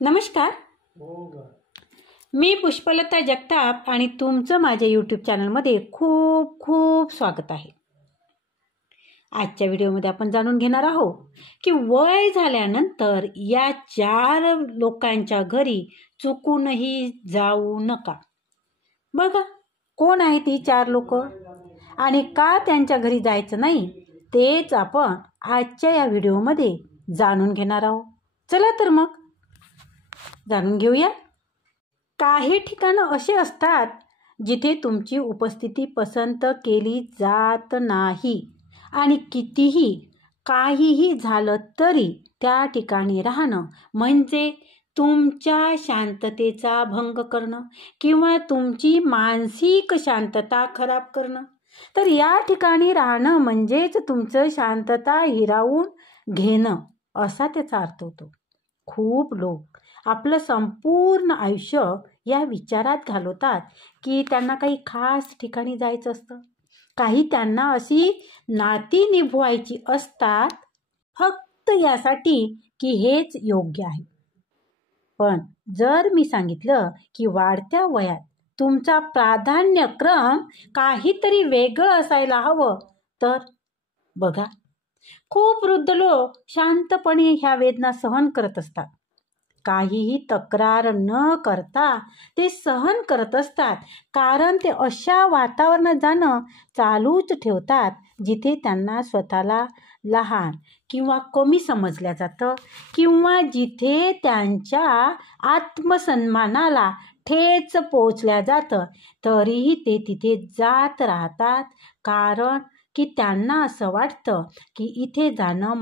नमस्कार, मी पुष्पलता जगताप आणि तुमचं माझ्या यूट्यूब चॅनलमध्ये खूप खूप स्वागत आहे. आजच्या व्हिडिओमध्ये आपण जाणून घेणार आहोत की वय झाल्यानंतर या 4 लोकांच्या घरी चुकूनही जाऊ नका. बघा, कोण आहे ती 4 लोक आणि का त्यांच्या घरी जायचं नाही तेच आपण आजच्या या व्हिडिओमध्ये जाणून घेणार आहोत. चला तर मग जाणून घेऊया. काही ठिकाणं असे असतात जिथे तुमची उपस्थिती पसंत केली जात नाही आणि कितीही काहीही झालं तरी त्या ठिकाणी राहणं म्हणजे तुमच्या शांततेचा भंग करणं किंवा तुमची मानसिक शांतता खराब करणं. तर या ठिकाणी राहणं म्हणजेच तुमचं शांतता हिरावून घेणं असा त्याचा अर्थ होतो. खूप लोक आपलं संपूर्ण आयुष्य या विचारात घालवतात की त्यांना काही खास ठिकाणी जायचं असतं, काही त्यांना अशी नाती निभवायची असतात फक्त यासाठी की हेच योग्य आहे. पण जर मी सांगितलं की वाढत्या वयात तुमचा प्राधान्यक्रम काहीतरी वेगळं असायला हवं, तर बघा, खूप वृद्ध लोक शांतपणे ह्या वेदना सहन करत असतात. काहीही तक्रार न करता ते सहन करत असतात, कारण ते अशा वातावरणात जाणं चालूच ठेवतात जिथे त्यांना स्वतःला लहान किंवा कमी समजल्या जातं किंवा जिथे त्यांच्या आत्मसन्मानाला ठेच पोचल्या जातं. तरीही ते तिथे जात राहतात, कारण की त्यांना असं वाटतं की इथे जाणं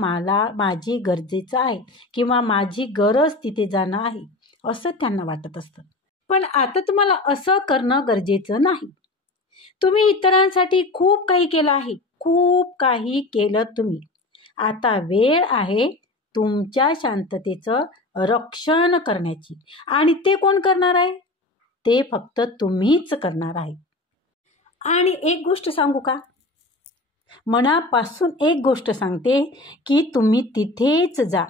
माझी गरजेचं आहे किंवा माझी गरज तिथे जाणं आहे असं त्यांना वाटत असतं. पण आता तुम्हाला असं करणं गरजेचं नाही. तुम्ही इतरांसाठी खूप काही केलं आहे, खूप काही केलं तुम्ही. आता वेळ आहे तुमच्या शांततेचं रक्षण करण्याची, आणि ते कोण करणार आहे? ते फक्त तुम्हीच करणार आहे. आणि एक गोष्ट सांगू का, मनापासून एक गोष्ट सांगते की तुम्ही तिथेच जा,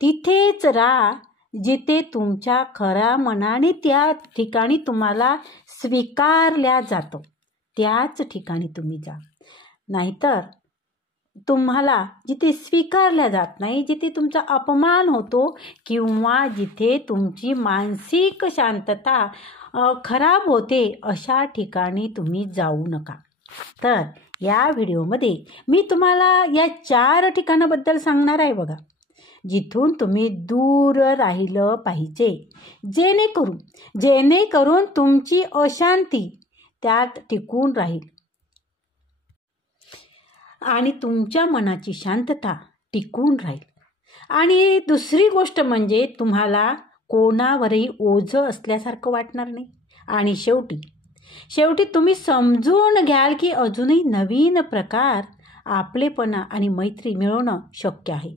तिथेच राहा जिथे तुमच्या खऱ्या मनाने त्या ठिकाणी तुम्हाला स्वीकारल्या जातं, त्याच ठिकाणी तुम्ही जा. नाहीतर तुम्हाला जिथे स्वीकारल्या जात नाही, जिथे तुमचा अपमान होतो किंवा जिथे तुमची मानसिक शांतता खराब होते, अशा ठिकाणी तुम्ही जाऊ नका. तर या व्हिडिओमध्ये मी तुम्हाला या 4 ठिकाणाबद्दल सांगणार आहे बघा, जिथून तुम्ही दूर राहिलं पाहिजे, जेणेकरून तुमची अशांती त्यात टिकून राहील आणि तुमच्या मनाची शांतता टिकून राहील. आणि दुसरी गोष्ट म्हणजे तुम्हाला कोणावरही ओझं असल्यासारखं वाटणार नाही. आणि शेवटी तुम्ही समजून घ्याल की अजूनही नवीन प्रकार आपलेपणा आणि मैत्री मिळवणं शक्य आहे.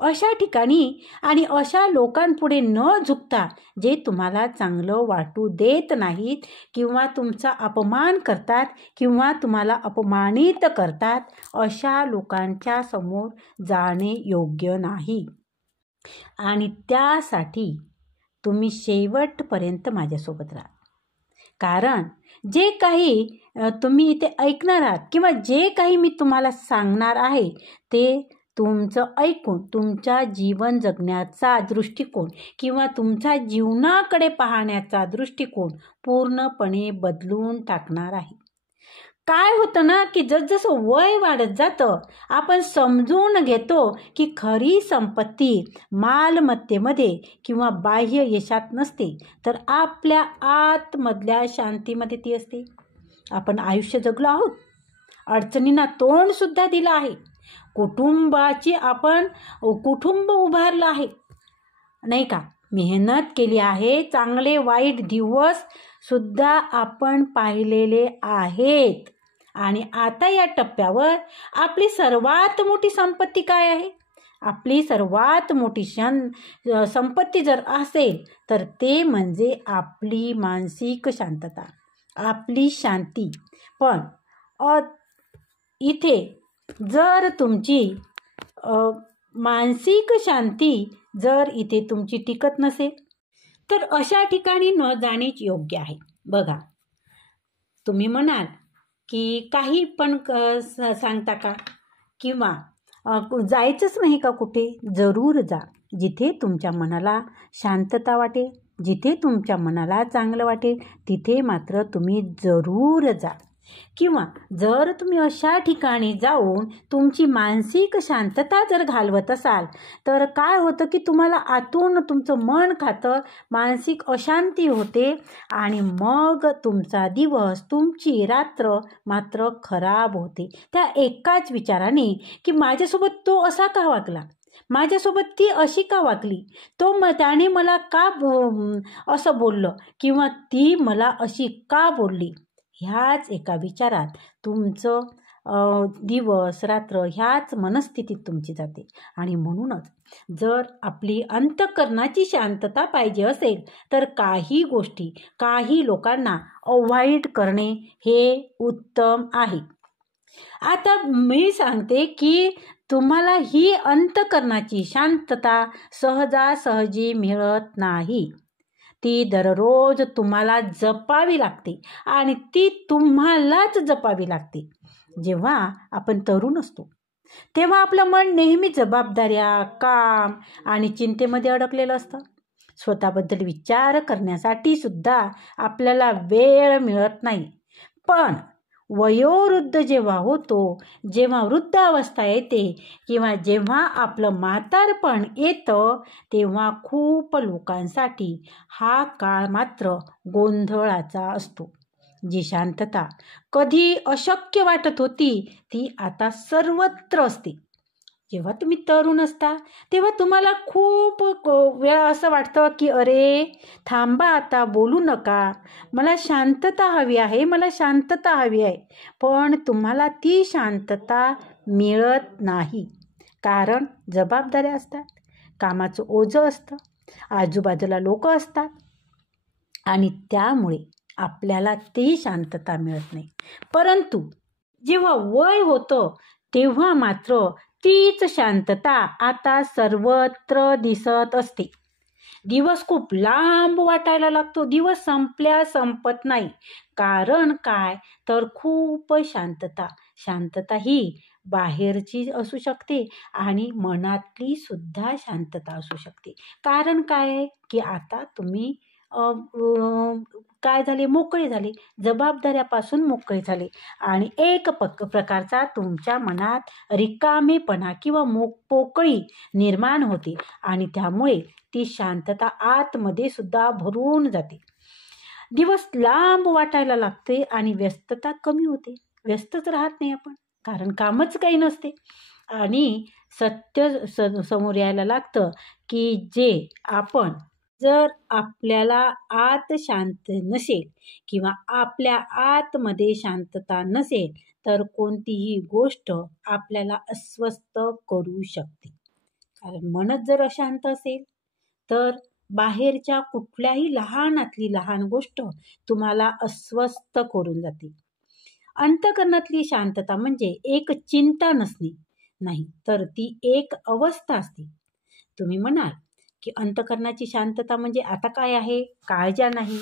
अशा ठिकाणी आणि अशा लोकांपुढे न झुकता जे तुम्हाला चांगलं वाटू देत नाहीत किंवा तुमचा अपमान करतात किंवा तुम्हाला अपमानित करतात, अशा लोकांच्या समोर जाणे योग्य नाही. आणि त्यासाठी तुम्ही शेवटपर्यंत माझ्यासोबत राहा, कारण जे काही तुम्ही इथे ऐकणार आहात किंवा जे काही मी तुम्हाला सांगणार आहे ते तुमचं ऐकून तुमच्या जीवन जगण्याचा दृष्टिकोन किंवा तुमच्या जीवनाकडे पाहण्याचा दृष्टिकोन पूर्णपणे बदलून टाकणार आहे. काय होतं ना की जसजसं वय वाढत जातं, आपण समजून घेतो की खरी संपत्ती मालमत्तेमध्ये किंवा बाह्य यशात नसते, तर आपल्या आतमधल्या शांतीमध्ये ती असते. आपण आयुष्य जगलो आहोत, अडचणींना तोंड सुद्धा दिलं आहे, कुटुंब उभारलं आहे नाही का, मेहनत केली आहे, चांगले वाईट दिवस सुद्धा आपण पाहिलेले आहेत. आणि आता या टप्प्यावर आपली सर्वात मोठी संपत्ती काय आहे? आपली सर्वात मोठी संपत्ती जर असेल तर ते म्हणजे आपली मानसिक शांतता, आपली शांती. पण इथे जर तुमची मानसिक शांती जर इथे तुमची टिकत नसेल तर अशा ठिकाणी न जाणेच योग्य आहे. बघा, तुम्ही म्हणाल की काही पण सांगता का, किंवा जायचंच नाही का कुठे? जरूर जा. जिथे तुमच्या मनाला शांतता वाटेल, जिथे तुमच्या मनाला चांगलं वाटेल तिथे मात्र तुम्ही जरूर जा. किंवा जर तुम्ही अशा ठिकाणी जाऊन तुमची मानसिक शांतता जर घालवत असाल तर काय होतं की तुम्हाला आतून तुमचं मन खातं, मानसिक अशांती होते आणि मग तुमचा दिवस, तुमची रात्र मात्र खराब होते. त्या एकाच विचाराने की माझ्यासोबत तो असा का वागला, माझ्यासोबत ती अशी का वागली, त्याने मला का असं बोललं, किंवा ती मला अशी का बोलली. ह्याच एका विचारात तुमचं दिवस रात्र ह्याच मनस्थितीत तुमची जाते. आणि म्हणूनच जर आपली अंतःकरणाची शांतता पाहिजे असेल तर काही गोष्टी, काही लोकांना अवॉइड करणे हे उत्तम आहे. आता मी सांगते की तुम्हाला ही अंतःकरणाची शांतता सहजासहजी मिळत नाही. ती दररोज तुम्हाला जपावी लागते आणि ती तुम्हालाच जपावी लागते. जेव्हा आपण तरुण असतो तेव्हा आपलं मन नेहमी जबाबदाऱ्या, काम आणि चिंतेमध्ये अडकलेलं असतं. स्वतःबद्दल विचार करण्यासाठी सुद्धा आपल्याला वेळ मिळत नाही. पण वयोवृद्ध जेव्हा होतो, जेव्हा वृद्धावस्था येते किंवा जेव्हा आपलं म्हातारपण येतं तेव्हा खूप लोकांसाठी हा काळ मात्र गोंधळाचा असतो. जी शांतता कधी अशक्य वाटत होती ती आता सर्वत्र असते. जेव्हा तुम्ही तरुण असता तेव्हा तुम्हाला खूप वेळा असं वाटतं की अरे थांबा, आता बोलू नका, मला शांतता हवी आहे, मला शांतता हवी आहे. पण तुम्हाला ती शांतता मिळत नाही. कारण जबाबदाऱ्या असतात, कामाचं ओझं असतं, आजूबाजूला लोक असतात आणि त्यामुळे आपल्याला ती शांतता मिळत नाही. परंतु जेव्हा वय होतं तेव्हा मात्र तीच शांतता आता सर्वत्र दिसत असते. दिवस खूप लांब वाटायला लागतो, दिवस संपल्या संपत नाही. कारण काय तर खूप शांतता ही बाहेरची असू शकते आणि मनातली सुद्धा शांतता असू शकते. कारण काय आहे की आता तुम्ही काय झाले, मोकळे झाले, जबाबदाऱ्यापासून मोकळे झाले आणि एक प्रकारचा तुमच्या मनात रिकामेपणा किंवा पोकळी निर्माण होते आणि त्यामुळे ती शांतता आतमध्ये सुद्धा भरून जाते. दिवस लांब वाटायला लागते आणि व्यस्तता कमी होते. व्यस्तच राहत नाही आपण, कारण कामच काही नसते. आणि सत्य समोर यायला लागतं की जर आपल्याला आत शांत नसेल किंवा आपल्या आतमध्ये शांतता नसेल तर कोणतीही गोष्ट आपल्याला अस्वस्थ करू शकते. कारण मनच जर अशांत असेल तर बाहेरच्या कुठल्याही लहानातली लहान गोष्ट तुम्हाला अस्वस्थ करून जाते. अंतःकरणातली शांतता म्हणजे एक चिंता नसणे नाही, तर ती एक अवस्था असते. तुम्ही म्हणाल की अंतःकरणाची शांतता म्हणजे आता काय आहे, काळजा नाही,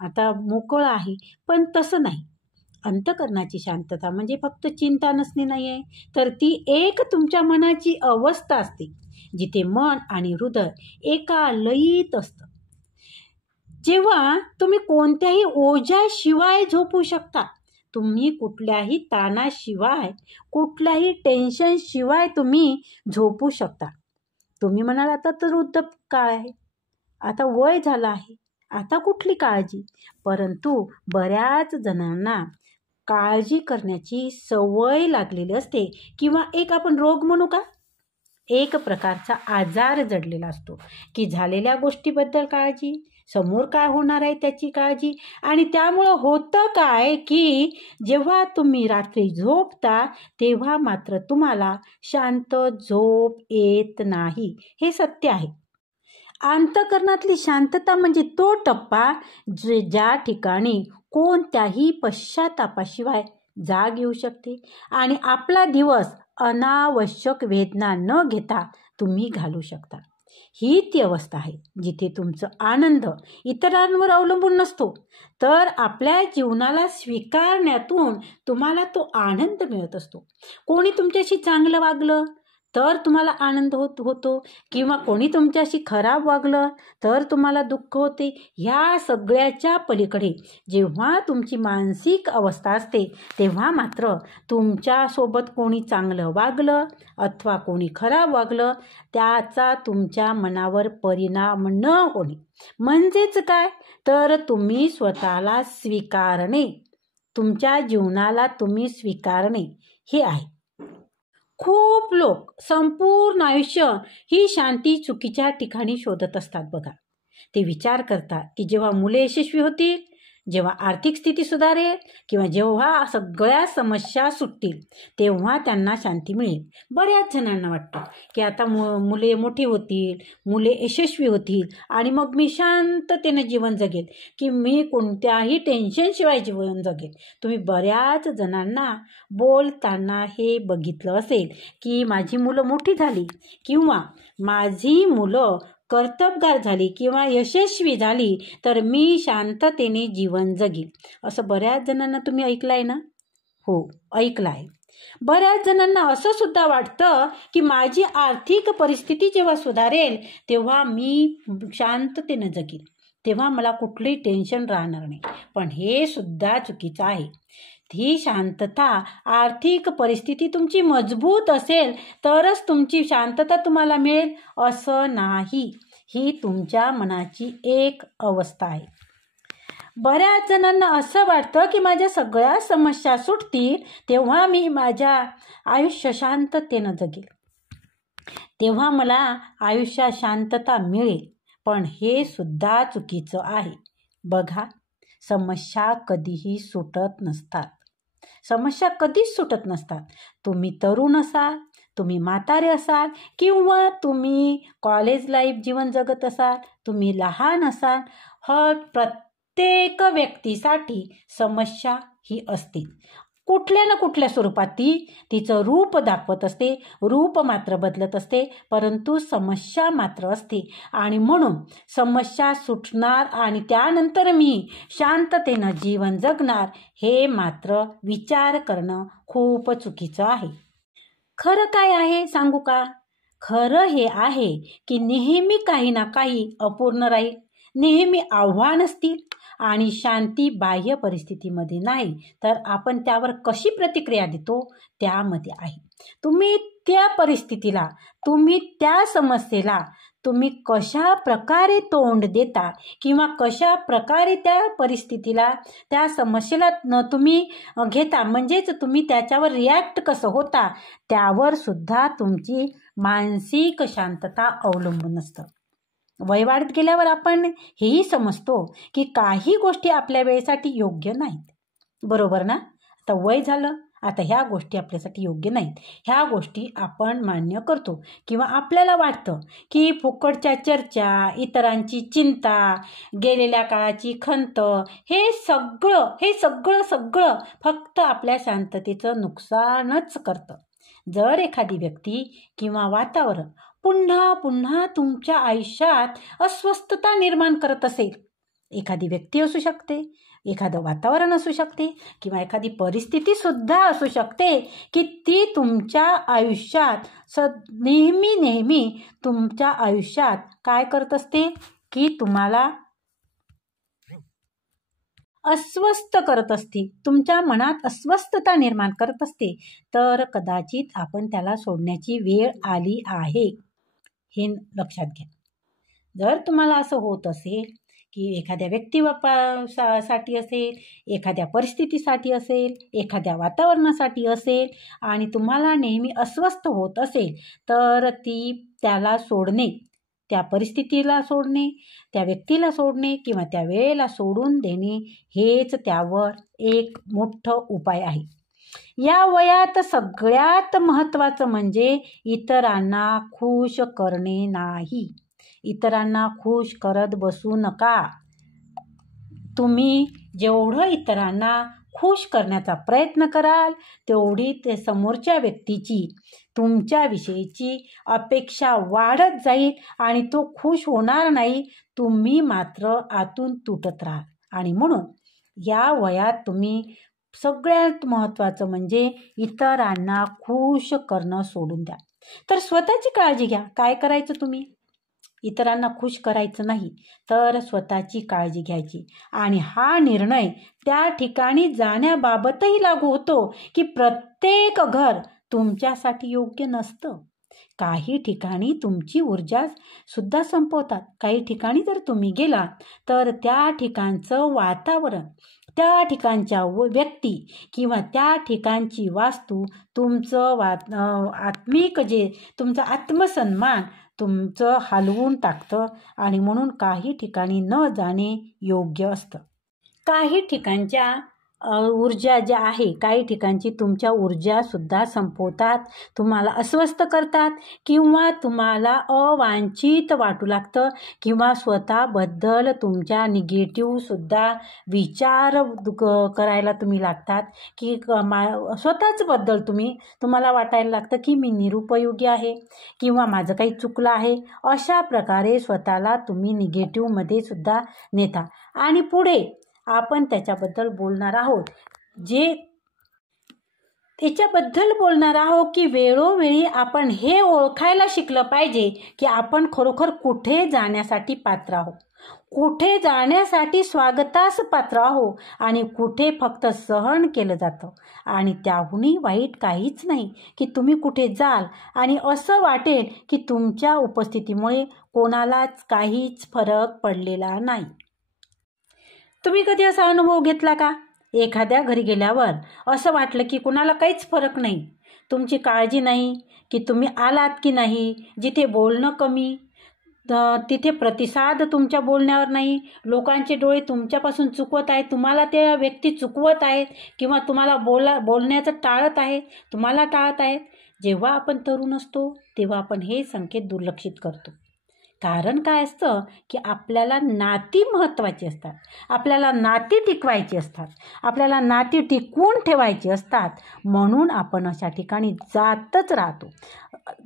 आता मोकळं आहे. पण तसं नाही. अंतःकरणाची शांतता म्हणजे फक्त चिंता नसणे नाही आहे, तर ती एक तुमच्या मनाची अवस्था असते जिथे मन आणि हृदय एका लयीत असतं. जेव्हा तुम्ही कोणत्याही ओझ्याशिवाय झोपू शकता, तुम्ही कुठल्याही ताणाशिवाय, कुठल्याही टेन्शनशिवाय तुम्ही झोपू शकता. तुम्ही म्हणाल आता तर वृद्ध काळ आहे, आता वय झालं आहे, आता कुठली काळजी. परंतु बऱ्याच जणांना काळजी करण्याची सवय लागलेली असते किंवा एक आपण रोग म्हणू का, एक प्रकारचा आजार जडलेला असतो की झालेल्या गोष्टीबद्दल काळजी, समोर काय होणार आहे त्याची काळजी. आणि त्यामुळं होतं काय की जेव्हा तुम्ही रात्री झोपता तेव्हा मात्र तुम्हाला शांत झोप येत नाही. हे सत्य आहे. अंतःकरणातली शांतता म्हणजे तो टप्पा ज्या ठिकाणी कोणत्याही पश्चातापाशिवाय जाग येऊ शकते आणि आपला दिवस अनावश्यक वेदना न घेता तुम्ही घालू शकता. ही ती अवस्था आहे जिथे तुमचा आनंद इतरांवर अवलंबून नसतो, तर आपल्या जीवनाला स्वीकारण्यातून तुम्हाला तो आनंद मिळत असतो. कोणी तुमच्याशी चांगलं वागलं तर तुम्हाला आनंद होतो, किंवा कोणी तुमच्याशी खराब वागलं तर तुम्हाला दुःख होते. ह्या सगळ्याच्या पलीकडे जेव्हा तुमची मानसिक अवस्था असते तेव्हा मात्र तुमच्यासोबत कोणी चांगलं वागलं अथवा कोणी खराब वागलं त्याचा तुमच्या मनावर परिणाम न होणे म्हणजेच काय, तर तुम्ही स्वतःला स्वीकारणे, तुमच्या जीवनाला तुम्ही स्वीकारणे हे आहे. खूप लोक संपूर्ण आयुष्य ही शांती चुकीच्या ठिकाणी शोधत असतात बघा. ते विचार करतात की जेव्हा मुले यशस्वी होतील, जेव्हा आर्थिक स्थिती सुधारेल, किंवा जेव्हा सगळ्या समस्या सुटतील तेव्हा त्यांना शांती मिळेल. बऱ्याच जणांना वाटतं की आता मुले मोठी होतील, मुले यशस्वी होतील आणि मग मी शांततेनं जीवन जगेल, की मी कोणत्याही टेन्शनशिवाय जीवन जगेल. तुम्ही बऱ्याच जणांना बोलताना हे बघितलं असेल की माझी मुलं मोठी झाली, किंवा माझी मुलं कर्तबगार झाली किंवा यशस्वी झाली तर मी शांततेने जीवन जगील. असं बऱ्याच जणांना तुम्ही ऐकलं आहे ना? हो, ऐकलं आहे. बऱ्याच जणांना असं सुद्धा वाटतं की माझी आर्थिक परिस्थिती जेव्हा सुधारेल तेव्हा मी शांततेने जगील, तेव्हा मला कुठलंही टेन्शन राहणार नाही. पण हे सुद्धा चुकीचं आहे. ही शांतता, आर्थिक परिस्थिती तुमची मजबूत असेल तरच तुमची शांतता तुम्हाला मिळेल असं नाही. ही तुमच्या मनाची एक अवस्था आहे. बऱ्याच जणांना असं वाटतं की माझ्या सगळ्या समस्या सुटतील तेव्हा मी माझ्या आयुष्य शांततेनं जगेल, तेव्हा मला आयुष्यात शांतता मिळेल. पण हे सुद्धा चुकीचं आहे. बघा, समस्या कधीही सुटत नसतात. समस्या कधीच सुटत नसतात. तुम्ही तरुण असाल, तुम्ही म्हातारे असाल, किंवा तुम्ही कॉलेज लाईफ जीवन जगत असाल, तुम्ही लहान असाल, प्रत्येक व्यक्तीसाठी समस्या ही असते. कुठल्या ना कुठल्या स्वरूपात तिचं रूप दाखवत असते, रूप मात्र बदलत असते, परंतु समस्या मात्र असते. आणि म्हणून समस्या सुटणार आणि त्यानंतर मी शांततेनं जीवन जगणार हे मात्र विचार करणं खूप चुकीचं आहे. खरं काय आहे सांगू का? खरं हे आहे की नेहमी काही ना काही अपूर्ण राहील, नेहमी आव्हान असतील, आणि शांती बाह्य परिस्थितीमध्ये नाही तर आपण त्यावर कशी प्रतिक्रिया देतो त्यामध्ये आहे. तुम्ही त्या परिस्थितीला, तुम्ही त्या समस्येला तुम्ही कशा प्रकारे तोंड देता, किंवा कशा प्रकारे त्या परिस्थितीला, त्या समस्येला तुम्ही घेता, म्हणजेच तुम्ही त्याच्यावर रिॲक्ट कसं होता त्यावर सुद्धा तुमची मानसिक शांतता अवलंबून असतं. वय वाढत गेल्यावर आपण हेही समजतो की काही गोष्टी आपल्या वेळेसाठी योग्य नाहीत, बरोबर ना? आता वय झालं, आता ह्या गोष्टी आपल्यासाठी योग्य नाहीत, ह्या गोष्टी आपण मान्य करतो, किंवा आपल्याला वाटतं की फुकटच्या चर्चा, इतरांची चिंता, गेलेल्या काळाची खंत हे सगळं फक्त आपल्या शांततेचं नुकसानच करतं. जर एखादी व्यक्ती किंवा वातावरण पुन्हा पुन्हा तुमच्या आयुष्यात अस्वस्थता निर्माण करत असेल, एखादी व्यक्ती असू शकते, एखादं वातावरण असू शकते, किंवा एखादी परिस्थिती सुद्धा असू शकते की ती तुमच्या आयुष्यात नेहमी तुमच्या आयुष्यात काय करत असते की तुम्हाला अस्वस्थ करत असते, तुमच्या मनात अस्वस्थता निर्माण करत असते, तर कदाचित आपण त्याला सोडण्याची वेळ आली आहे हे लक्षात घ्या. जर तुम्हाला असं होत असेल की एखाद्या साठी असेल, एखाद्या परिस्थितीसाठी असेल, एखाद्या वातावरणासाठी असेल, आणि तुम्हाला नेहमी अस्वस्थ होत असेल तर त्याला सोडणे, त्या परिस्थितीला सोडणे, त्या व्यक्तीला सोडणे, किंवा त्या वेळेला सोडून देणे हेच त्यावर एक मोठं उपाय आहे. या वयात सगळ्यात महत्त्वाचं म्हणजे इतरांना खुश करणे नाही. इतरांना खुश करत बसू नका. तुम्ही जेवढं इतरांना खुश करण्याचा प्रयत्न कराल तेवढी ते समोरच्या व्यक्तीची तुमच्याविषयीची अपेक्षा वाढत जाईल आणि तो खुश होणार नाही. तुम्ही मात्र आतून तुटत राहाल. आणि म्हणून या वयात तुम्ही सगळ्यात महत्त्वाचं म्हणजे इतरांना खुश करणं सोडून द्या. तर स्वतःची काळजी घ्या. काय करायचं तुम्ही? इतरांना खुश करायचं नाही तर स्वतःची काळजी घ्यायची. आणि हा निर्णय त्या ठिकाणी जाण्याबाबतही लागू होतो की प्रत्येक घर तुमच्यासाठी योग्य नसतं. काही ठिकाणी तुमची ऊर्जा सुद्धा संपवतात. काही ठिकाणी जर तुम्ही गेला तर त्या ठिकाणचं वातावरण, त्या ठिकाणच्या व्यक्ती किंवा त्या ठिकाणची वास्तू तुमचं आत्मिक जे तुमचा आत्मसन्मान तुमचं हलवून टाकतं. आणि म्हणून काही ठिकाणी न जाणे योग्य असतं. काही ठिकाणच्या ऊर्जा ज्या आहे, काही ठिकाणची तुमच्या ऊर्जासुद्धा संपवतात, तुम्हाला अस्वस्थ करतात किंवा तुम्हाला अवांछित वाटू लागतं किंवा स्वतःबद्दल तुमच्या निगेटिव्हसुद्धा विचार करायला तुम्ही लागतात की स्वतःचबद्दल तुम्हाला वाटायला लागतं की मी निरुपयोगी आहे किंवा माझं काही चुकलं आहे. अशा प्रकारे स्वतःला तुम्ही निगेटिव्हमध्ये सुद्धा नेता. आणि पुढे आपण त्याच्याबद्दल बोलणार आहोत त्याच्याबद्दल बोलणार आहोत की वेळोवेळी आपण हे ओळखायला शिकलं पाहिजे की आपण खरोखर कुठे जाण्यासाठी पात्र आहोत, कुठे जाण्यासाठी स्वागतास पात्र आहोत आणि कुठे फक्त सहन केलं जातं. आणि त्याहूनही वाईट काहीच नाही की तुम्ही कुठे जाल आणि असं वाटेल की तुमच्या उपस्थितीमुळे कोणालाच काहीच फरक पडलेला नाही. तुम्ही कधी असा अनुभव घेतला का? एखाद्या घरी गेल्यावर असं वाटलं की कुणाला काहीच फरक नाही, तुमची काळजी नाही की तुम्ही आलात की नाही, जिथे बोलणं कमी तिथे प्रतिसाद तुमच्या बोलण्यावर नाही, लोकांचे डोळे तुमच्यापासून चुकवत आहेत, तुम्हाला त्या व्यक्ती चुकवत आहेत किंवा तुम्हाला बोलण्याचं टाळत आहेत, तुम्हाला टाळत आहेत. जेव्हा आपण तरुण असतो तेव्हा आपण हे संकेत दुर्लक्षित करतो. कारण काय असतं की आपल्याला नाती महत्त्वाची असतात, आपल्याला नाती टिकवायची असतात, आपल्याला नाती टिकवून ठेवायची असतात. म्हणून आपण अशा ठिकाणी जातच राहतो.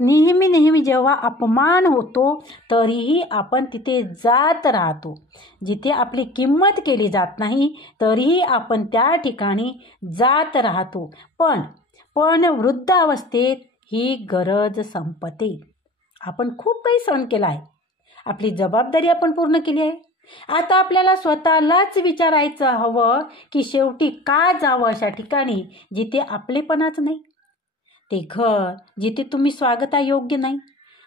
नेहमी जेव्हा अपमान होतो तरीही आपण तिथे जात राहतो. जिथे आपली किंमत केली जात नाही तरीही आपण त्या ठिकाणी जात राहतो. पण वृद्धावस्थेत ही गरज संपते. आपण खूप काही सहन केला आहे, आपली जबाबदारी आपण पूर्ण केली आहे. आता आपल्याला स्वतःलाच विचारायचं हवं की शेवटी का जावं अशा ठिकाणी जिथे आपलेपणाच नाही. ते घर जिथे तुम्ही स्वागतायोग्य नाही,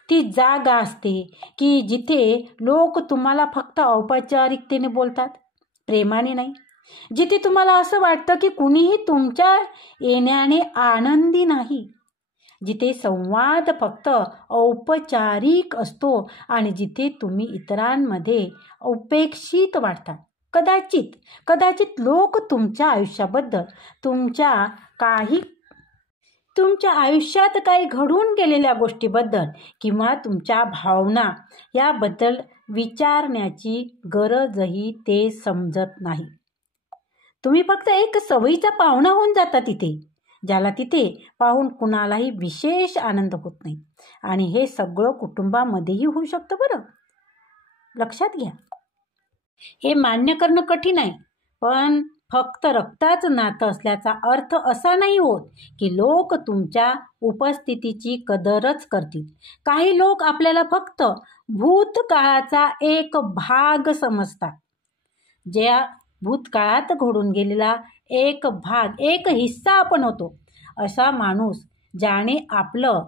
ती जागा असते की जिथे लोक तुम्हाला फक्त औपचारिकतेने बोलतात, प्रेमाने नाही. जिथे तुम्हाला असं वाटतं की कुणीही तुमच्या येण्याने आनंदी नाही, जिथे संवाद फक्त औपचारिक असतो आणि जिथे तुम्ही इतरांमध्ये उपेक्षित वाटता. कदाचित लोक तुमच्या आयुष्याबद्दल तुमच्या आयुष्यात काही घडून गेलेल्या गोष्टीबद्दल किंवा तुमच्या भावना याबद्दल विचारण्याची गरजही ते समजत नाही. तुम्ही फक्त एक सवयीचा पाहुणा होऊन जाता तिथे, ज्याला तिथे पाहून कुणालाही विशेष आनंद होत नाही. आणि हे सगळं कुटुंबामध्येही होऊ शकतं बरं, लक्षात घ्या. हे मान्य करणं कठीण आहे, पण फक्त रक्ताचं नातं असल्याचा अर्थ असा नाही होत की लोक तुमच्या उपस्थितीची कदरच करतील. काही लोक आपल्याला फक्त भूतकाळाचा एक भाग समजतात, ज्या भूतकाळात घडून गेलेला एक हिस्सा आपण होतो. असा माणूस ज्याने आपलं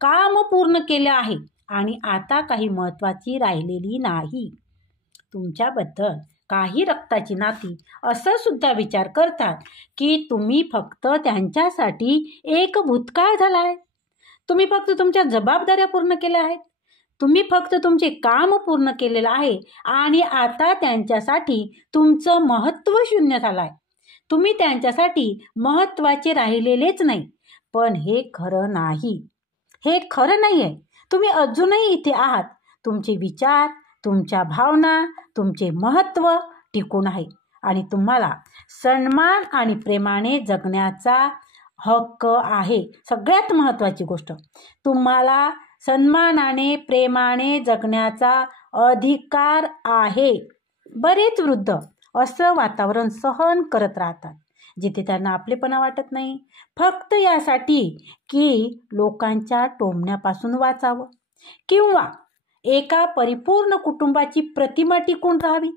काम पूर्ण केलं आहे आणि आता काही महत्त्वाची राहिलेली नाही. तुमच्याबद्दल काही रक्ताची नाती असं सुद्धा विचार करतात की तुम्ही फक्त त्यांच्यासाठी एक भूतकाळ झाला आहे. तुम्ही फक्त तुमच्या जबाबदाऱ्या पूर्ण केल्या आहेत, तुम्ही फक्त तुमचे काम पूर्ण केलेलं आहे आणि आता त्यांच्यासाठी तुमचं महत्त्व शून्य झालं आहे. तुम्ही त्यांच्यासाठी महत्त्वाचे राहिलेलेच नाही. पण हे खरं नाही, हे खरं नाही आहे. तुम्ही अजूनही इथे आहात. तुमचे विचार, तुमच्या भावना, तुमचे महत्त्व टिकून आहे आणि तुम्हाला सन्मान आणि प्रेमाने जगण्याचा हक्क आहे. सगळ्यात महत्त्वाची गोष्ट, तुम्हाला सन्मानाने प्रेमाने जगण्याचा अधिकार आहे. बरेच वृद्ध असं वातावरण सहन करत राहतात जिथे त्यांना आपलेपणा वाटत नाही, फक्त यासाठी की लोकांच्या टोमण्यापासून वाचावं किंवा एका परिपूर्ण कुटुंबाची प्रतिमा टिकून राहावी.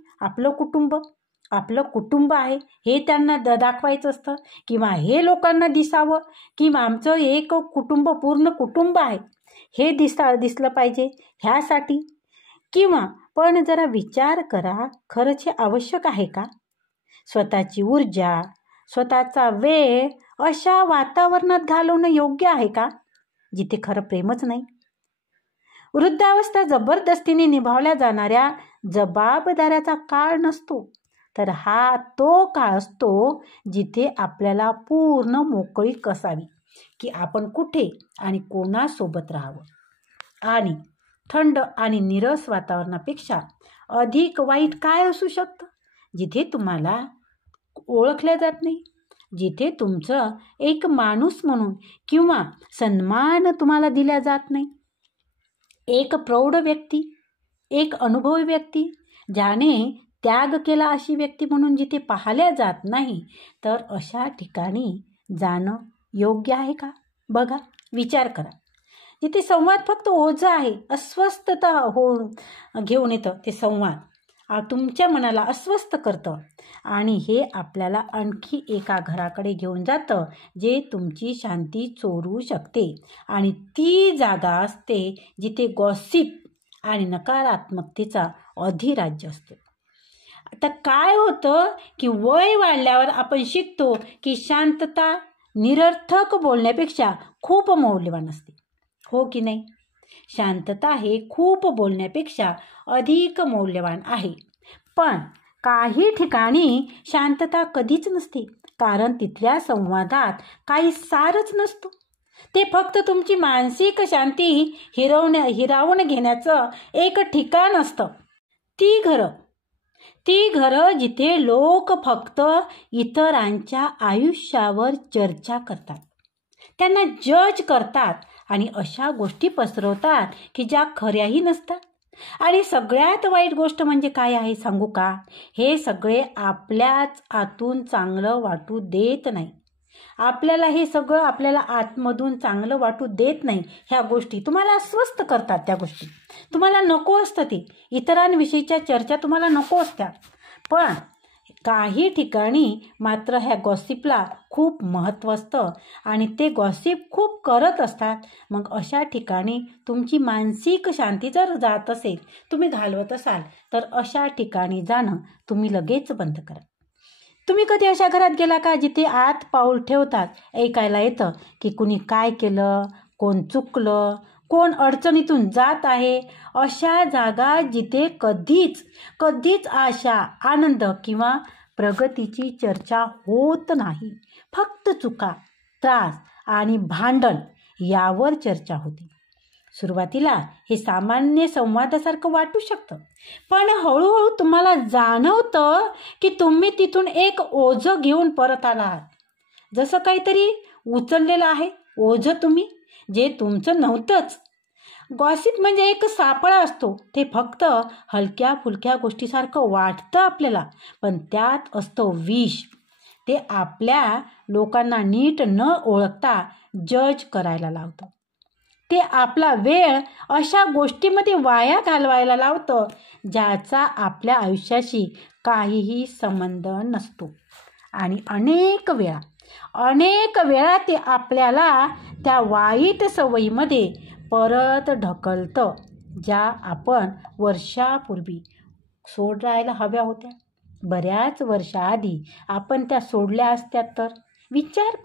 आपलं कुटुंब आहे हे त्यांना दाखवायचं असतं किंवा हे लोकांना दिसावं किंवा आमचं एक पूर्ण कुटुंब आहे हे दिसलं पाहिजे ह्यासाठी. किंवा पण जरा विचार करा, खरंच हे आवश्यक आहे का? स्वतःची ऊर्जा, स्वतःचा वेळ अशा वातावरणात घालवणं योग्य आहे का जिथे खरं प्रेमच नाही? वृद्धावस्था जबरदस्तीने निभावल्या जाणाऱ्या जबाबदाऱ्याचा काळ नसतो, तर हा तो काळ असतो जिथे आपल्याला पूर्ण मोकळीक असावी की आपण कुठे आणि कोणासोबत राहावं. आणि थंड आणि नीरस वातावरणापेक्षा अधिक वाईट काय असू शकतं? जिथे तुम्हाला ओळखल्या जात नाही, जिथे तुमचं एक माणूस म्हणून किंवा सन्मान तुम्हाला दिला जात नाही. एक प्रौढ व्यक्ती, एक अनुभवी व्यक्ती, ज्याने त्याग केला अशी व्यक्ती म्हणून जिथे पाहिल्या जात नाही, तर अशा ठिकाणी जाणं योग्य आहे का? बघा, विचार करा. जिथे संवाद फक्त ओझं आहे, अस्वस्थता घेऊन येतं, ते संवाद तुमच्या मनाला अस्वस्थ करतं आणि हे आपल्याला आणखी एका घराकडे घेऊन जातं जे तुमची शांती चोरू शकते. आणि ती जागा असते जिथे गॉसिप आणि नकारात्मकतेचा अधिराज्य असतो. आता काय होतं की वय वाढल्यावर आपण शिकतो की शांतता निरर्थक बोलण्यापेक्षा खूप मौल्यवान असते. हो की नाही? शांतता हे खूप बोलण्यापेक्षा अधिक मौल्यवान आहे. पण काही ठिकाणी शांतता कधीच नसते, कारण तिथल्या संवादात काही सारच नसतो. ते फक्त तुमची मानसिक शांती हिरावून घेण्याचं एक ठिकाण असतं. ती घरं जिथे लोक फक्त इतरांच्या आयुष्यावर चर्चा करतात, त्यांना जज करतात आणि अशा गोष्टी पसरवतात की ज्या खऱ्याही नसतात. आणि सगळ्यात वाईट गोष्ट म्हणजे काय आहे सांगू का? हे सगळे आपल्याच आतून चांगलं वाटू देत नाही. आपल्याला हे सगळं आपल्याला आतमधून चांगलं वाटू देत नाही. ह्या गोष्टी तुम्हाला अस्वस्थ करतात. त्या गोष्टी तुम्हाला नको असतं. ते इतरांविषयीच्या चर्चा तुम्हाला नको असत्या. पण काही ठिकाणी मात्र ह्या गॉसिपला खूप महत्त्व असतं आणि ते गॉसिप खूप करत असतात. मग अशा ठिकाणी तुमची मानसिक शांती जर जात असेल, तुम्ही घालवत असाल, तर अशा ठिकाणी जाणं तुम्ही लगेच बंद करा. तुम्ही कधी अशा घरात गेला का जिथे आत पाऊल ठेवतात ऐकायला येतं की कुणी काय केलं, कोण चुकलं, कोण अडचणीतून जात आहे? अशा जागा जिथे कधीच आशा, आनंद किंवा प्रगतीची चर्चा होत नाही. फक्त चुका, त्रास आणि भांडण यावर चर्चा होते. सुरुवातीला हे सामान्य संवादासारखं वाटू शकतं, पण हळूहळू तुम्हाला जाणवतं की तुम्ही तिथून एक ओझं घेऊन परत आला आहात. जसं काहीतरी उचललेलं आहे ओझं तुम्ही, जे तुमचं नव्हतंच. गॉसिप म्हणजे एक सापळा असतो. ते फक्त हलक्या फुलक्या गोष्टीसारखं वाटतं आपल्याला, पण त्यात असतं विष. ते आपल्या लोकांना नीट न ओळखता जज करायला लावतं. ते आपला वेळ अशा गोष्टीमध्ये वाया घालवायला लावतं ज्याचा आपल्या आयुष्याशी काहीही संबंध नसतो. आणि अनेक वेळा ते आपल्याला त्या वाईट सवयीमध्ये परत ढकलतं ज्या आपण वर्षापूर्वी सोडायला हव्या होत्या. बऱ्याच वर्षाआधी आपण त्या सोडल्या असत्या तर? विचार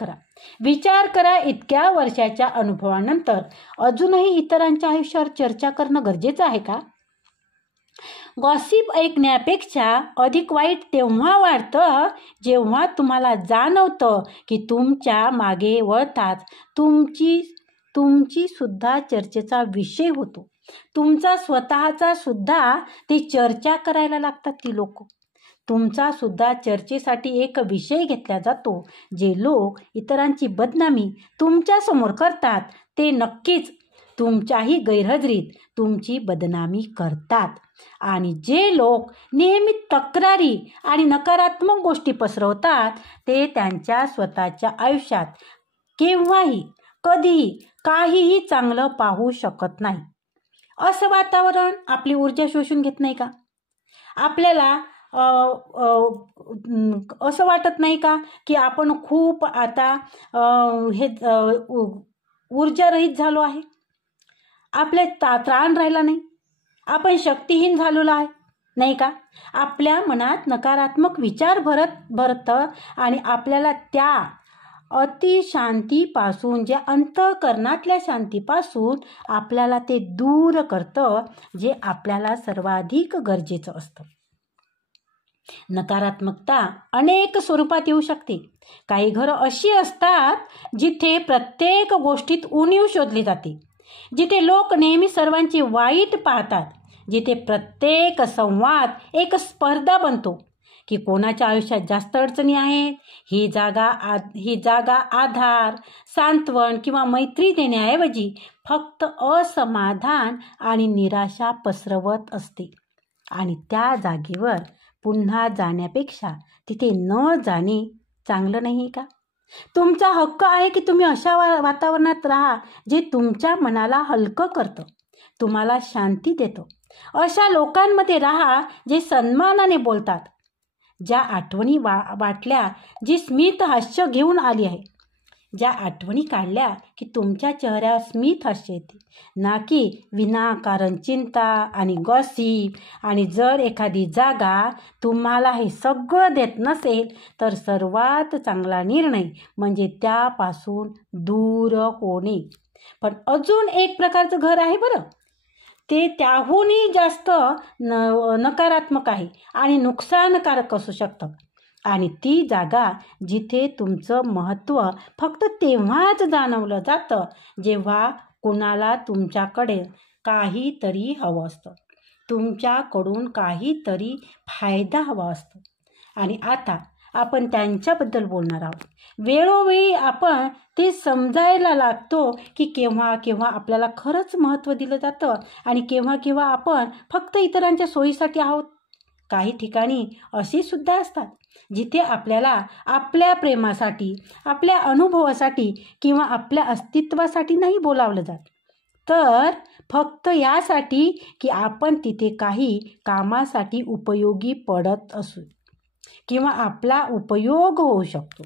करा. इतक्या वर्षाच्या अनुभवानंतर अजूनही इतरांच्या आयुष्यावर चर्चा करणं गरजेचं आहे का? गॉसिप ऐकण्यापेक्षा अधिक वाईट तेव्हा वाटतं जेव्हा तुम्हाला जाणवतं की तुमच्या मागे वळताच तुमची सुद्धा चर्चेचा विषय होतो. तुमचा स्वतःचा सुद्धा ते चर्चा करायला लागतात ती लोक. तुमचा सुद्धा चर्चेसाठी एक विषय घेतला जातो. जे लोक इतरांची बदनामी तुमच्यासमोर करतात ते नक्कीच तुमच्याही गैरहजेरीत तुमची बदनामी करतात. आणि जे लोक नेहमी तक्रारी आणि नकारात्मक गोष्टी पसरवतात ते त्यांच्या स्वतःच्या आयुष्यात केव्हाही कधीही काहीही चांगलं पाहू शकत नाही. असं वातावरण आपली ऊर्जा शोषून घेत नाही का? आपल्याला असं वाटत नाही का की आपण खूप आता ऊर्जारहित झालो आहे, आपले त्राण राहिला नाही, आपण शक्तिहीन झालेलो आहे नाही का? आपल्या मनात नकारात्मक विचार भरतं आणि आपल्याला त्या अतिशांतीपासून, ज्या अंतःकरणातल्या शांतीपासून आपल्याला ते दूर करतं, जे आपल्याला सर्वाधिक गरजेचं असतं. नकारात्मकता अनेक स्वरूपात येऊ शकते. काही घरं अशी असतात जिथे प्रत्येक गोष्टीत उणीव शोधली जाते, जिथे लोक नेहमी सर्वांची वाईट पाहतात, जिथे प्रत्येक संवाद एक स्पर्धा बनतो की कोणाच्या आयुष्यात जास्त अडचणी आहेत. ही जागा आधार, सांत्वन किंवा मैत्री देण्याऐवजी फक्त असमाधान आणि निराशा पसरवत असते. आणि त्या जागेवर पुन्हा जाण्यापेक्षा तिथे न जाणे चांगलं नाही का? तुमचा हक्क आहे की तुम्ही अशा वातावरणात राहा जे तुमच्या मनाला हलकं करतं, तुम्हाला शांती देतं. अशा लोकांमध्ये राहा जे सन्मानाने बोलतात, ज्या आठवणी वाटल्या जी स्मित हास्य घेऊन आली आहे, ज्या आठवणी काढल्या की तुमच्या चेहऱ्यावर स्मित हास्य येते, ना की विनाकारण चिंता आणि गॉसिप. आणि जर एखादी जागा तुम्हाला हे सगळं देत नसेल तर सर्वात चांगला निर्णय म्हणजे त्यापासून दूर होणे. पण अजून एक प्रकारचं घर आहे बरं, ते त्याहूनही जास्त नकारात्मक आहे आणि नुकसानकारक असू शकतं. आणि ती जागा जिथे तुमचं महत्त्व फक्त तेव्हाच जाणवलं जातं जेव्हा कुणाला तुमच्याकडे काहीतरी हवं असतं, तुमच्याकडून काहीतरी फायदा हवा असतो. आणि आता आपण त्यांच्याबद्दल बोलणार आहोत. वेळोवेळी आपण ते समजायला लागतो की केव्हा केव्हा आपल्याला खरंच महत्त्व दिलं जातं आणि केव्हा केव्हा आपण फक्त इतरांच्या सोयीसाठी आहोत. काही ठिकाणी अशी सुद्धा असतात जिथे आपल्याला आपल्या प्रेमासाठी, आपल्या अनुभवासाठी किंवा आपल्या अस्तित्वासाठी नाही बोलावलं जात, तर फक्त यासाठी की आपण तिथे काही कामासाठी उपयोगी पडत असू किंवा आपला उपयोग होऊ शकतो.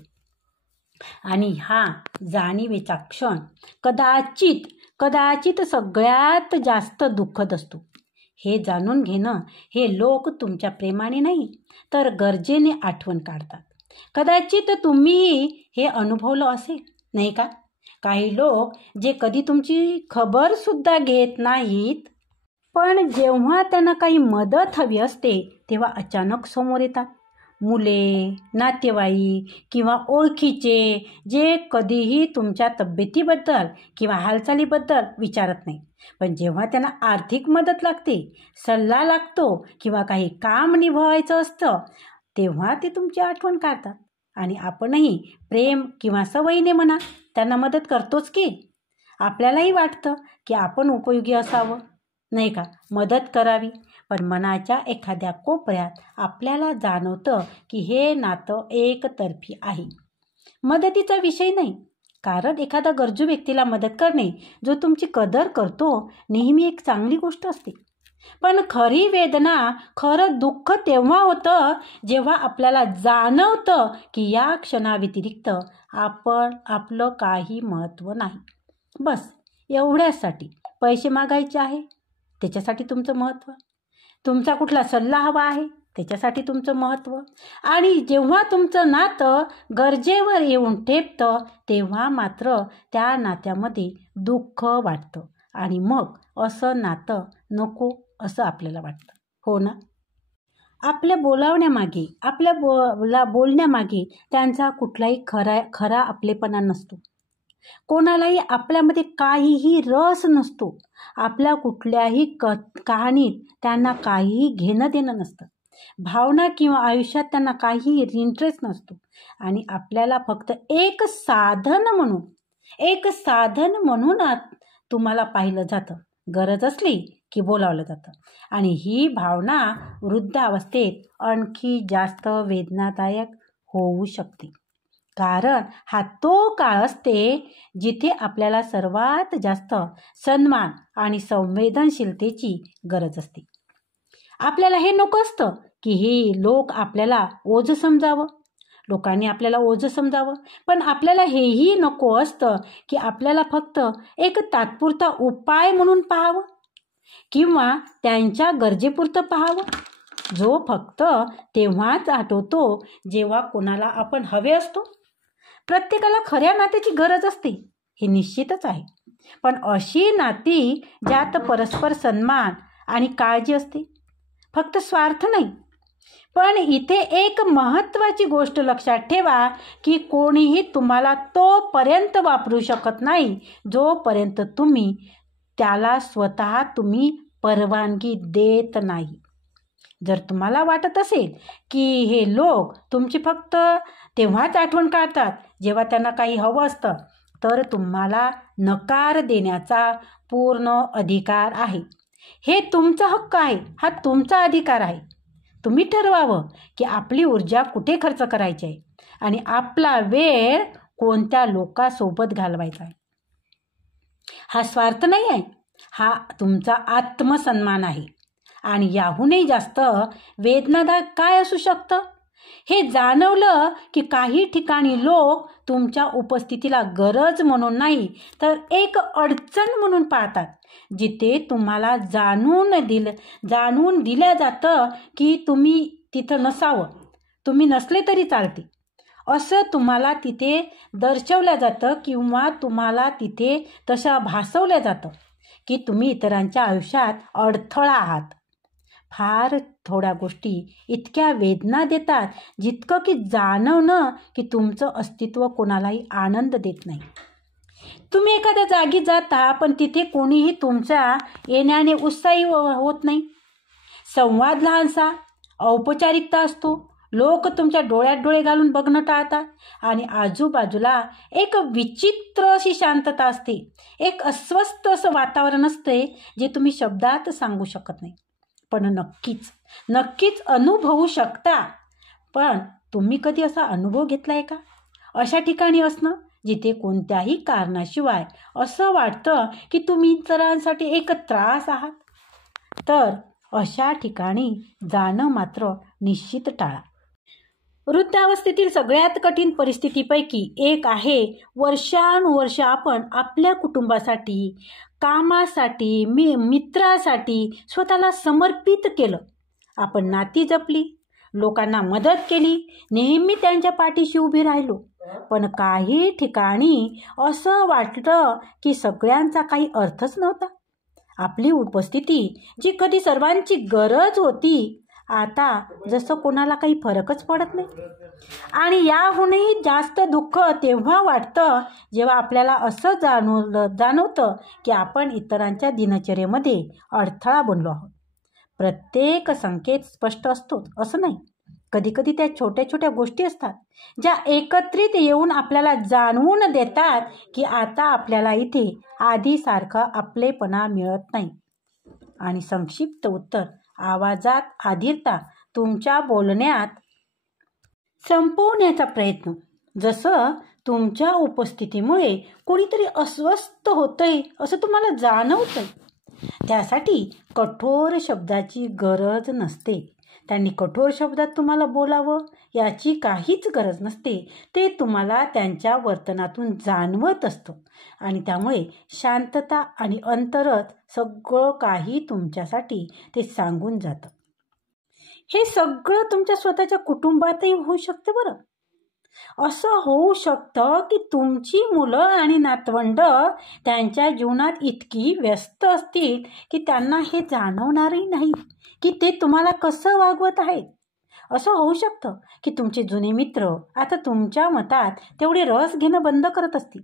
आणि हा जाणीवेचा क्षण कदाचित सगळ्यात जास्त दुःखद असतो. हे जाणून घेणं हे लोक तुमच्या प्रेमाने नाही तर गरजेने आठवण काढतात. कदाचित तुम्ही हे अनुभवलं असेल नाही का? काही लोक जे कधी तुमची खबर सुद्धा घेत नाहीत, पण जेव्हा त्यांना काही मदत हवी असते तेव्हा अचानक समोर येतात. मुले, नातेवाईक किंवा ओळखीचे जे कधीही तुमच्या तब्येतीबद्दल किंवा हालचालीबद्दल विचारत नाही, पण जेव्हा त्यांना आर्थिक मदत लागते, सल्ला लागतो किंवा काही काम निभवायचं असतं तेव्हा ते तुमची आठवण काढतात. आणि आपणही प्रेम किंवा सवयीने म्हणा त्यांना मदत करतोच की. आपल्यालाही वाटतं की आपण उपयोगी असावं नाही का, मदत करावी. पण मनाच्या एखाद्या कोपऱ्यात आपल्याला जाणवतं की हे नातं एकतर्फी आहे, मदतीचा विषय नाही. कारण एखादा गरजू व्यक्तीला मदत करणे जो तुमची कदर करतो नेहमी एक चांगली गोष्ट असते. पण खरी वेदना, खरं दुःख तेव्हा होतं जेव्हा आपल्याला जाणवतं की या क्षणाव्यतिरिक्त आपलं काही महत्त्व नाही. बस एवढ्यासाठी पैसे मागायचे आहे त्याच्यासाठी तुमचं महत्त्व, तुमचा कुठला सल्ला हवा आहे त्याच्यासाठी तुमचं महत्त्व. आणि जेव्हा तुमचं नातं गरजेवर येऊन ठेपतं तेव्हा मात्र त्या नात्यामध्ये दुःख वाटतं आणि मग असं नातं नको असं आपल्याला वाटतं, हो ना? आपल्या बोलावण्यामागे, आपल्या बोलण्यामागे त्यांचा कुठलाही खरा आपलेपणा नसतो. कोणालाही आपल्यामध्ये काहीही रस नसतो. आपल्या कुठल्याही कहाणीत त्यांना काहीही घेणं देणं नसतं. भावना किंवा आयुष्यात त्यांना काही इंटरेस्ट नसतो आणि आपल्याला फक्त एक साधन म्हणून तुम्हाला पाहिलं जातं, गरज असली की बोलावलं जातं. आणि ही भावना वृद्धावस्थेत आणखी जास्त वेदनादायक होऊ शकते, कारण हा तो काळ असते जिथे आपल्याला सर्वात जास्त सन्मान आणि संवेदनशीलतेची गरज असते. आपल्याला हे नको असतं की हे लोकांनी आपल्याला ओझं समजावं, पण आपल्याला हेही नको असतं की आपल्याला फक्त एक तात्पुरता उपाय म्हणून पाहावं किंवा त्यांच्या गरजेपुरतं पाहावं, जो फक्त तेव्हाच आठवतो जेव्हा कोणाला आपण हवे असतो. प्रत्येकाला खऱ्या नात्याची गरज असते, हे निश्चितच आहे, पण अशी नाती ज्यात परस्पर सन्मान आणि काळजी असते, फक्त स्वार्थ नाही. पण इथे एक महत्त्वाची गोष्ट लक्षात ठेवा की कोणीही तुम्हाला तोपर्यंत वापरू शकत नाही जोपर्यंत तुम्ही त्याला स्वतः परवानगी देत नाही. जर तुम्हाला वाटत असेल की हे लोक तुमची फक्त तेव्हाच आठवण काढतात जेव्हा त्यांना काही हवं असतं, तर तुम्हाला नकार देण्याचा पूर्ण अधिकार आहे. हे तुमचा हक्क आहे, हा तुमचा अधिकार आहे. तुम्ही ठरवावं की आपली ऊर्जा कुठे खर्च करायची आहे आणि आपला वेळ कोणत्या लोकांसोबत घालवायचा आहे. हा स्वार्थ नाही आहे, हा तुमचा आत्मसन्मान आहे. आणि याहूनही जास्त वेदनादायक काय असू शकतं, हे जाणवलं की काही ठिकाणी लोक तुमच्या उपस्थितीला गरज म्हणून नाही तर एक अडचण म्हणून पाहतात, जिथे तुम्हाला जाणून दिलं जातं की तुम्ही तिथं नसावं, तुम्ही नसले तरी चालते, असं तुम्हाला तिथे दर्शवलं जातं किंवा तुम्हाला तिथे तसं भासवलं जातं की तुम्ही इतरांच्या आयुष्यात अडथळा आहात. फार थोड्या गोष्टी इतक्या वेदना देतात जितकं की जाणवणं की तुमचं अस्तित्व कोणालाही आनंद देत नाही. तुम्ही एखाद्या जागी जाता पण तिथे कोणीही तुमच्या येण्याने उत्साही होत नाही. संवाद लहानसा, औपचारिकता असतो, लोक तुमच्या डोळ्यात डोळे घालून बघणं टाळतात आणि आजूबाजूला एक विचित्र अशी शांतता असते, एक अस्वस्थ असं वातावरण असते जे तुम्ही शब्दात सांगू शकत नाही, पण नक्कीच अनुभवू शकता. पण तुम्ही कधी असा अनुभव घेतलाय का, अशा ठिकाणी असणं जिथे कोणत्याही कारणाशिवाय असं वाटतं की तुम्ही इतरांसाठी एक त्रास आहात? तर अशा ठिकाणी जाणं मात्र निश्चित टाळा. वृद्धावस्थेतील सगळ्यात कठीण परिस्थितीपैकी एक आहे वर्षानुवर्ष आपण आपल्या कुटुंबासाठी, कामासाठी, मित्रासाठी स्वतःला समर्पित केलं. आपण नाती जपली, लोकांना मदत केली, नेहमी त्यांच्या पाठीशी उभी राहिलो. पण काही ठिकाणी असं वाटलं की सगळ्यांचा काही अर्थच नव्हता. आपली उपस्थिती जी कधी सर्वांची गरज होती, आता जसं कोणाला काही फरकच पडत नाही. आणि याहूनही जास्त दुःख तेव्हा वाटतं जेव्हा आपल्याला असं जाणवतं की आपण इतरांच्या दिनचर्येमध्ये अडथळा बनलो आहोत. प्रत्येक संकेत स्पष्ट असतो असं नाही, कधीकधी त्या छोट्या छोट्या गोष्टी असतात ज्या एकत्रित येऊन आपल्याला जाणवून देतात की आता आपल्याला इथे आधीसारखा आपलेपणा मिळत नाही. आणि संक्षिप्त उत्तर, आवाजात आधीरता, तुमच्या बोलण्यात संपवण्याचा प्रयत्न. जसं तुमच्या उपस्थितीमुळे कोणीतरी अस्वस्थ होतंय असं तुम्हाला जाणवतंय. त्यासाठी कठोर शब्दाची गरज नसते. त्यांनी कठोर शब्दात तुम्हाला बोलावं याची काहीच गरज नसते. ते तुम्हाला त्यांच्या वर्तनातून जाणवत असतं आणि त्यामुळे शांतता आणि अंतरच सगळं काही तुमच्यासाठी ते सांगून जातं. हे सगळं तुमच्या स्वतःच्या कुटुंबातही होऊ शकतं बरं. असं होऊ शकतं की तुमची मुलं आणि नातवंड त्यांच्या जीवनात इतकी व्यस्त असतील की त्यांना हे जाणवणारही नाही की ते तुम्हाला कसं वागवत आहेत. असं होऊ शकतं की तुमचे जुने मित्र आता तुमच्या मतात तेवढे रस घेणं बंद करत असतील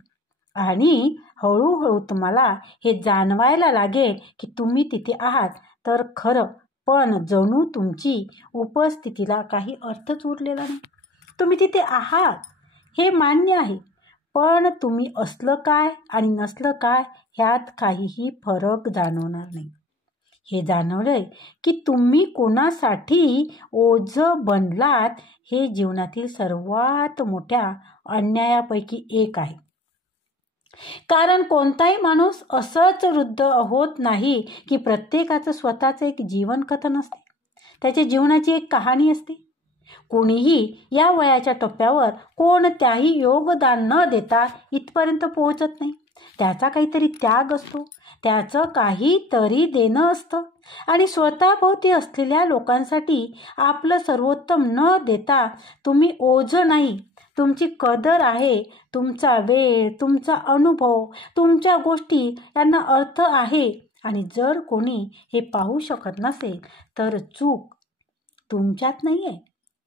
आणि हळूहळू तुम्हाला हे जाणवायला लागेल की तुम्ही तिथे आहात तर खरं पण जणू तुमची उपस्थितीला काही अर्थच उरलेला नाही. तुम्ही तिथे आहात हे मान्य आहे, पण तुम्ही असलं काय आणि नसलं काय ह्यात काहीही फरक जाणवणार नाही. हे जाणवलंय की तुम्ही कोणासाठी ओझं बनलात हे जीवनातील सर्वात मोठ्या अन्यायापैकी एक आहे. कारण कोणताही माणूस असंच वृद्ध होत नाही की प्रत्येकाचं स्वतःचं एक जीवनकथन असते, त्याच्या जीवनाची एक कहाणी असते. कोणीही या वयाच्या टप्प्यावर कोणत्याही योगदान न देता इथपर्यंत पोहोचत नाही. त्याचा काहीतरी त्याग असतो, त्याचं काहीतरी देणं असतं आणि स्वतःभोवती असलेल्या लोकांसाठी आपलं सर्वोत्तम न देता तुम्ही ओझं नाही, तुमची कदर आहे. तुमचा वेळ, तुमचा अनुभव, तुमच्या गोष्टी यांना अर्थ आहे. आणि जर कोणी हे पाहू शकत नसेल तर चूक तुमच्यात नाही आहे,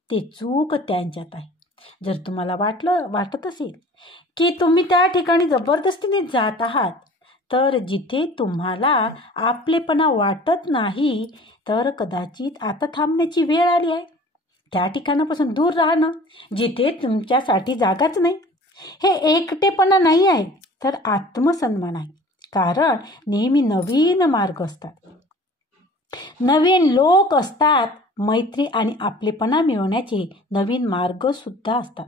ते चूक त्यांच्यात आहे. जर तुम्हाला वाटत असेल की तुम्ही त्या ठिकाणी जबरदस्तीने जात आहात, तर जिथे तुम्हाला आपलेपणा वाटत नाही, तर कदाचित आता थांबण्याची वेळ आली आहे. त्या ठिकाणापासून दूर राहणं जिथे तुमच्यासाठी जागाच नाही, हे एकटेपणा नाही आहे, तर आत्मसन्मान आहे. कारण नेहमी नवीन मार्ग असतात, नवीन लोक असतात, मैत्री आणि आपलेपणा मिळवण्याचे नवीन मार्ग सुद्धा असतात.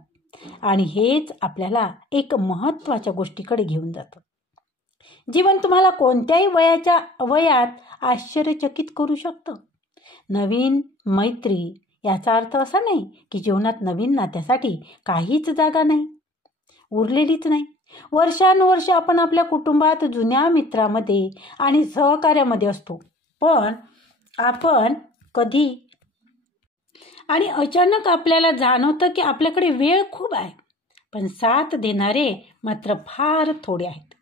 आणि हेच आपल्याला एक महत्त्वाच्या गोष्टीकडे घेऊन जातं. जीवन तुम्हाला कोणत्याही वयात आश्चर्यचकित करू शकतं. नवीन मैत्री याचा अर्थ असा नाही की जीवनात नवीन नात्यासाठी काहीच जागा नाही, उरलेलीच नाही. वर्षानुवर्ष आपण आपल्या कुटुंबात जुन्या मित्रामध्ये आणि सहकार्यामध्ये असतो, पण आपण कधी आणि अचानक आपल्याला जाणवतं की आपल्याकडे वेळ खूप आहे, पण साथ देणारे मात्र फार थोडे आहेत.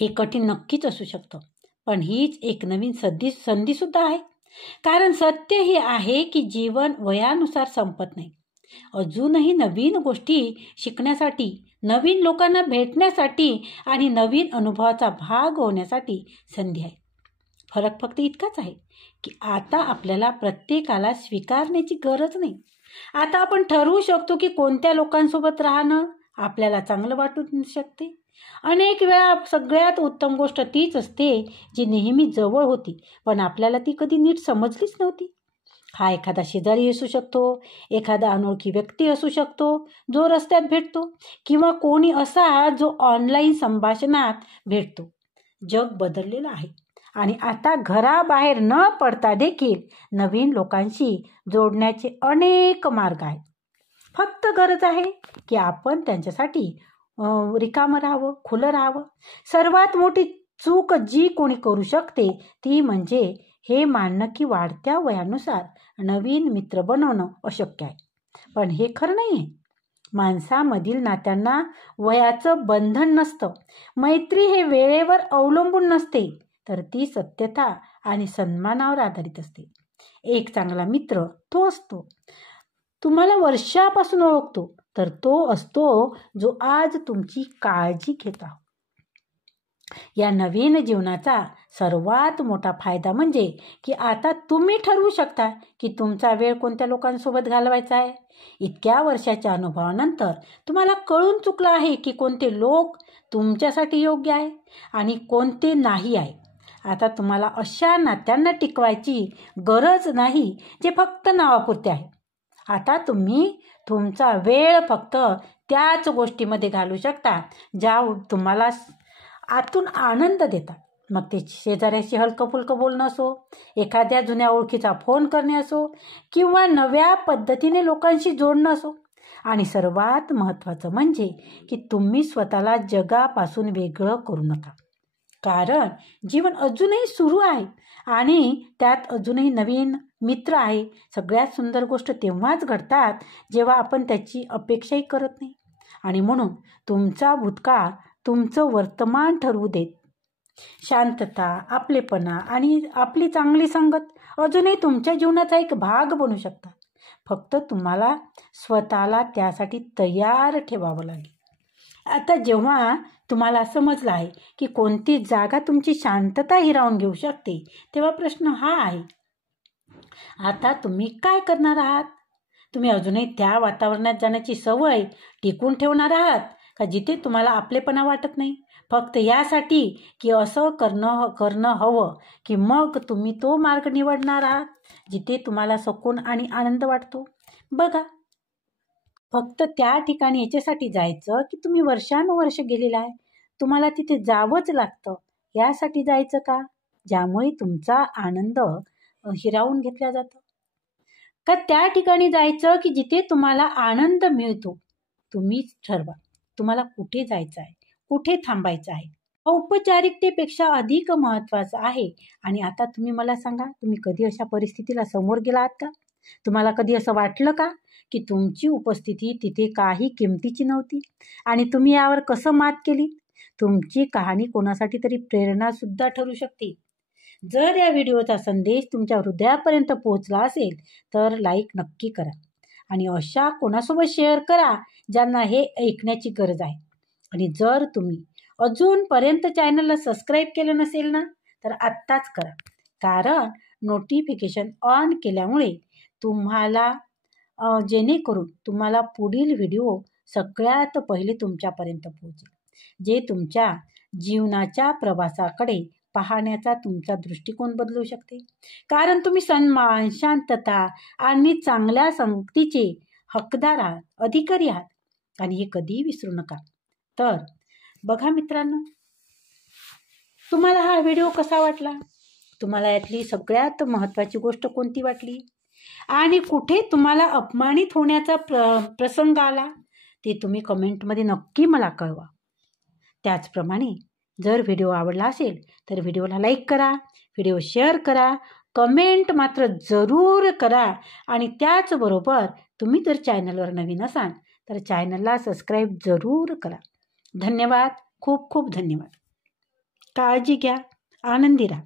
हे कठीण नक्कीच असू शकतं, पण हीच एक नवीन संधीसुद्धा आहे. कारण सत्य हे आहे की जीवन वयानुसार संपत नाही. अजूनही नवीन गोष्टी शिकण्यासाठी, नवीन लोकांना भेटण्यासाठी आणि नवीन अनुभवाचा भाग होण्यासाठी संधी आहे. फरक फक्त इतकाच आहे की आता आपल्याला प्रत्येकाला स्वीकारण्याची गरज नाही. आता आपण ठरवू शकतो की कोणत्या लोकांसोबत राहणं आपल्याला चांगलं वाटू शकते. अनेक वेळा सगळ्यात उत्तम गोष्ट तीच असते जी नेहमी जवळ होती, पण आपल्याला ती कधी नीट समजलीच नव्हती. हा एखादा शेजारी असू शकतो, एखादा अनोळखी व्यक्ती असू शकतो जो रस्त्यात भेटतो, किंवा कोणी असा जो ऑनलाईन संभाषणात भेटतो. जग बदललेलं आहे आणि आता घराबाहेर न पडता देखील नवीन लोकांशी जोडण्याचे अनेक मार्ग आहेत. फक्त गरज आहे की आपण त्यांच्यासाठी रिकामं राहावं, खुलं राहावं. सर्वात मोठी चूक जी कोणी करू शकते ती म्हणजे हे मानणं की वाढत्या वयानुसार नवीन मित्र बनवणं अशक्य आहे. पण हे खरं नाही आहे. माणसामधील नात्यांना वयाचं बंधन नसतं. मैत्री हे वेळेवर अवलंबून नसते, तर ती सत्यता आणि सन्मानावर आधारित असते. एक चांगला मित्र तो असतो तुम्हाला वर्षापासून ओळखतो, तर तो असतो जो आज तुमची काळजी घेत आहोत. या नवीन जीवनाचा सर्वात मोठा फायदा म्हणजे की आता तुम्ही ठरवू शकता की तुमचा वेळ कोणत्या लोकांसोबत घालवायचा आहे. इतक्या वर्षाच्या अनुभवानंतर तुम्हाला कळून चुकलं आहे की कोणते लोक तुमच्यासाठी योग्य आहे आणि कोणते नाही आहे. आता तुम्हाला अशा नात्यांना टिकवायची गरज नाही जे फक्त नावापुरते आहे. आता तुम्ही तुमचा वेळ फक्त त्याच गोष्टीमध्ये घालू शकता ज्या तुम्हाला आतून आनंद देतात. मग ते शेजाऱ्याशी हलकं फुलकं बोलणं असो, एखाद्या जुन्या ओळखीचा फोन करणे असो, किंवा नव्या पद्धतीने लोकांशी जोडणं असो. आणि सर्वात महत्त्वाचं म्हणजे की तुम्ही स्वतःला जगापासून वेगळं करू नका. कारण जीवन अजूनही सुरू आहे आणि त्यात अजूनही नवीन मित्र आहे. सगळ्यात सुंदर गोष्ट तेव्हाच घडतात जेव्हा आपण त्याची अपेक्षाही करत नाही. आणि म्हणून तुमचा भूतकाळ तुमचं वर्तमान ठरवू देत. शांतता, आपलेपणा आणि आपली चांगली संगत अजूनही तुमच्या जीवनाचा एक भाग बनू शकतात. फक्त तुम्हाला स्वतःला त्यासाठी तयार ठेवावं लागेल. आता जेव्हा तुम्हाला समजलं आहे की कोणती जागा तुमची शांतता हिरावून घेऊ शकते, तेव्हा प्रश्न हा आहे, आता तुम्ही काय करणार आहात? तुम्ही अजूनही त्या वातावरणात जाण्याची सवय टिकून ठेवणार आहात का जिथे तुम्हाला आपलेपणा वाटत नाही, फक्त यासाठी की असं करणं हवं, की मग तुम्ही तो मार्ग निवडणार आहात जिथे तुम्हाला सुकून आणि आनंद वाटतो? बघा, फक्त त्या ठिकाणी याच्यासाठी जायचं की तुम्ही वर्षानुवर्ष गेलेला आहे, तुम्हाला तिथे जावंच लागतं, यासाठी जायचं का ज्यामुळे तुमचा आनंद हिरावून घेतला जातो? का त्या ठिकाणी जायचं की जिथे तुम्हाला आनंद मिळतो? तुम्हीच ठरवा तुम्हाला कुठे जायचं आहे, कुठे थांबायचं आहे. औपचारिकतेपेक्षा अधिक महत्त्वाचं आहे. आणि आता तुम्ही मला सांगा, तुम्ही कधी अशा परिस्थितीला समोर गेला आहात का? तुम्हाला कधी असं वाटलं का की तुमची उपस्थिती तिथे काही किमतीची नव्हती आणि तुम्ही यावर कसं मात केली? तुमची कहाणी कोणासाठी तरी प्रेरणासुद्धा ठरू शकते. जर या व्हिडिओचा संदेश तुमच्या हृदयापर्यंत पोहोचला असेल तर लाईक नक्की करा आणि अशा कोणासोबत शेअर करा ज्यांना हे ऐकण्याची गरज आहे. आणि जर तुम्ही अजूनपर्यंत चॅनलला सबस्क्राईब केलं नसेल ना, तर आत्ताच करा, कारण नोटिफिकेशन ऑन केल्यामुळे तुम्हाला जेणेकरून तुम्हाला पुढील व्हिडिओ सगळ्यात पहिले तुमच्यापर्यंत पोहोचेल, जे तुमच्या जीवनाच्या प्रवासाकडे पाहण्याचा तुमचा दृष्टिकोन बदलू शकते. कारण तुम्ही सन्मान, शांतता आणि चांगल्या संगतीचे हकदार आहात, अधिकारी आहात आणि हे कधीही विसरू नका. तर बघा मित्रांनो, तुम्हाला हा व्हिडिओ कसा वाटला? तुम्हाला यातली सगळ्यात महत्त्वाची गोष्ट कोणती वाटली आणि कुठे तुम्हाला अपमानित होण्याचा प्रसंग आला ते तुम्ही कमेंटमध्ये नक्की मला कळवा. त्याचप्रमाणे जर व्हिडिओ आवडला असेल तर व्हिडिओला लाईक करा, व्हिडिओ शेअर करा, कमेंट मात्र जरूर करा आणि त्याचबरोबर तुम्ही जर चॅनलवर नवीन असाल तर चॅनलला सबस्क्राईब जरूर करा. धन्यवाद, खूप खूप धन्यवाद. काळजी घ्या, आनंदी राहा.